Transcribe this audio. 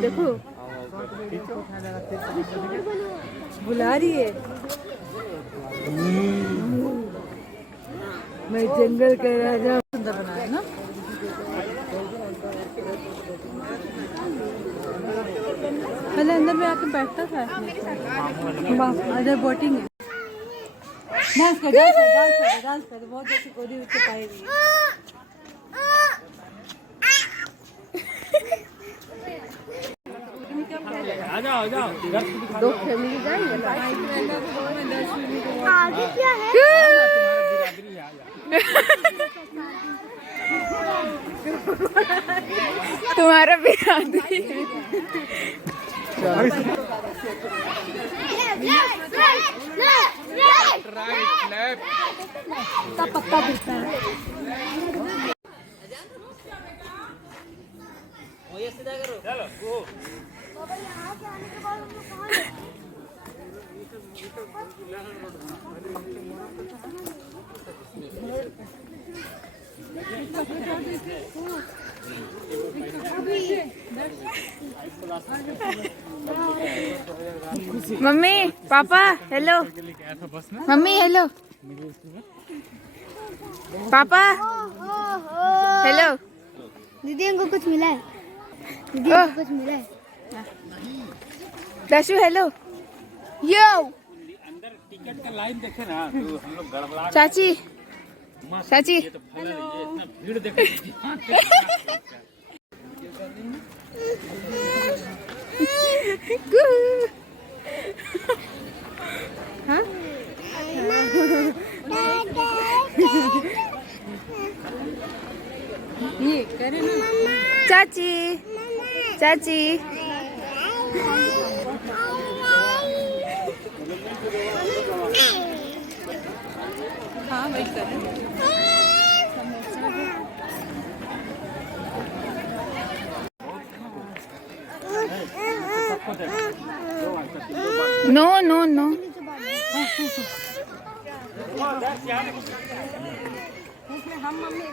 देखो बुला रही है। मैं जंगल का राजा। सुंदर बनाया ना। पहले अंदर में आके बैठता था। अरे बोटिंग है। डांस कर बहुत जैसे गोदी उससे पाएगी। आ जाओ दो फैमिली जाएंगे। आगे क्या है? तुम्हारा बिरादरी पत्ता दिखता है। Mummy papa hello. Mummy hello पापा हेलो। दीदी को कुछ मिला है। दीदी को कुछ मिला है। दशु हेलो। यो अंदर टिकट का लाइन देखे ना तो हम लोग गड़बड़ा। चाची चाची ये तो इतना भीड़ देखे। हाँ ये करे ना। चाची चाची हाँ वेट कर रहे हैं। नो नो नो हम मम्मी